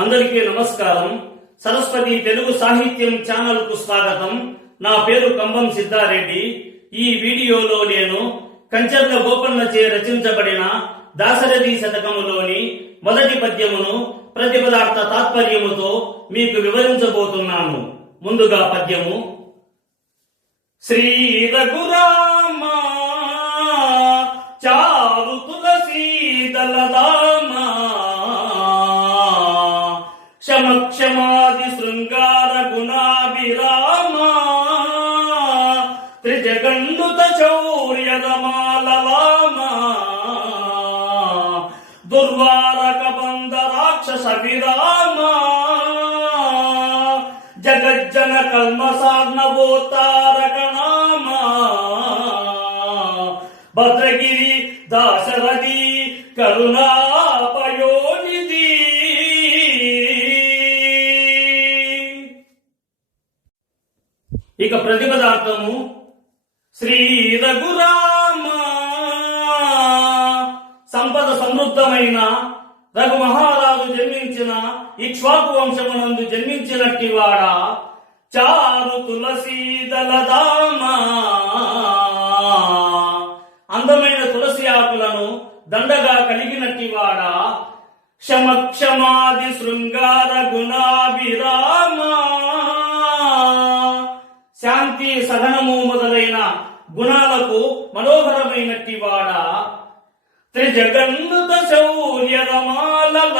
అందరికీ నమస్కారం. సరస్వతి తెలుగు సాహిత్యం ఛానల్ కు స్వాగతం. నా పేరు కంబం సిద్ధారెడ్డి. ఈ వీడియోలో నేను కంచర్ల గోపన్నచే రచించబడిన దాశరథి శతకములోని మొదటి పద్యమును ప్రతిపదార్థ తాత్పర్యముతో మీకు వివరించబోతున్నాను. ముందుగా పద్యము. శ్రీ రఘురామ చారు తులసీ దళదామా క్షమక్షమాది శృంగార గుణాభిరామ త్రిజగన్నుత శౌర్యదమాలలామ దుర్వారక బంధ రాక్షస విరామ జగజ్జన కల్మసార్ణవోతారక నామ భద్రగిరి దాశరథి కరుణాపయోనిధి. ఇక ప్రతిపదార్థము. శ్రీ రఘురామ సంపద సమృద్ధమైన రఘు మహారాజు జన్మించిన ఇక్ష్వాకు వంశమునందు జన్మించినట్టి వాడా చారు తులసీ దళదామ అందమైన తులసి ఆకులను దండగా కలిగినట్టి వాడా క్షమక్షమాది శృంగార గుణాభిరామ శాంతి సహనము మొదలైన గుణాలకు మనోహరమైనట్టి వాడా త్రిజగన్నుత శౌర్యరమాలలామ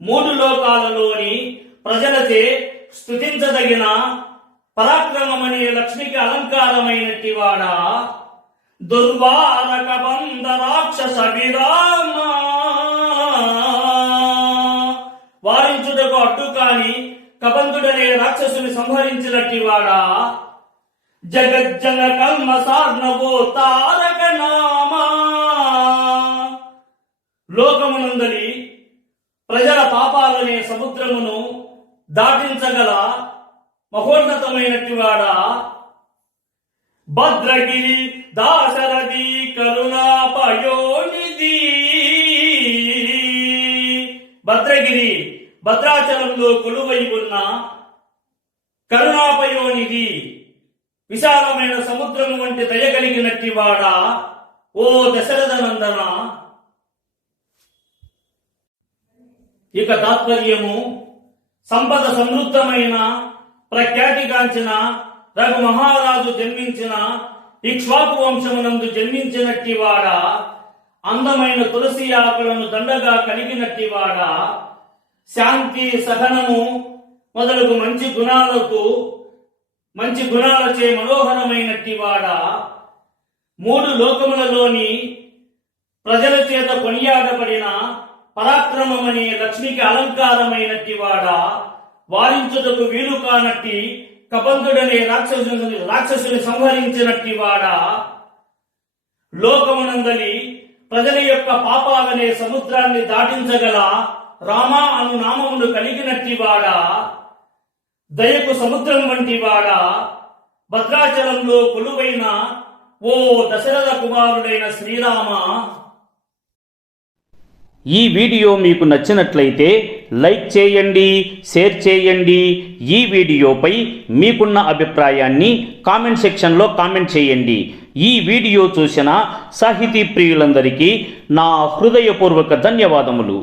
మూడు లోకాలలోని ప్రజలచే స్తుతించదగిన పరాక్రమమనే లక్ష్మికి అలంకారమైనట్టి వాడా దుర్వారక బంధ రాక్షస విరామ వారించుటకు అడ్డు కాని కబంధుడనే రాక్షసుని సంహరించినట్టి వాడా జగజ్జన కల్మసార్ణవో తారక నామా లోకమునందలి ప్రజల పాపాలనే సముద్రమును దాటించగల మహోన్నతమైనట్టి వాడా భద్రగిరి దాశరథి కరుణాపయోనిధి. భద్రగిరి భద్రాచలంలో కొలువై ఉన్న కరుణాపయోనిధి విశాలమైన సముద్రము వంటి దయగలిగినట్టి వాడా ఓ దశరథ నందన. ఇక తాత్పర్యము. సంపద సమృద్ధమైన ప్రఖ్యాతిగాంచిన రఘు మహారాజు జన్మించిన ఇక్ష్వాకు వంశమునందు జన్మించినట్టి వాడా అందమైన తులసి ఆకులను దండగా కలిగినట్టి వాడా శాంతి సహనము మొదలగు మంచి గుణాలచే మనోహరమైనట్టి వాడా మూడు లోకములలోని ప్రజల చేత కొనియాడబడిన పరాక్రమమనే లక్ష్మికి అలంకారమైనట్టి వాడా వారించుటకు వీలు కానట్టి కబంధుడనే రాక్షసుని సంహరించినట్టి వాడా లోకమునందలి ప్రజల యొక్క పాపాలనే సముద్రాన్ని దాటించగల రామ అను నామమును కలిగినట్టి వాడా దయకు సముద్రం వంటి వాడా భద్రాచలంలో కొలువైన ఓ దశరథ కుమారుడైన శ్రీరామ. ఈ వీడియో మీకు నచ్చినట్లయితే లైక్ చేయండి, షేర్ చేయండి. ఈ వీడియోపై మీకున్న అభిప్రాయాన్ని కామెంట్ సెక్షన్లో కామెంట్ చేయండి. ఈ వీడియో చూసిన సాహితీ ప్రియులందరికీ నా హృదయపూర్వక ధన్యవాదములు.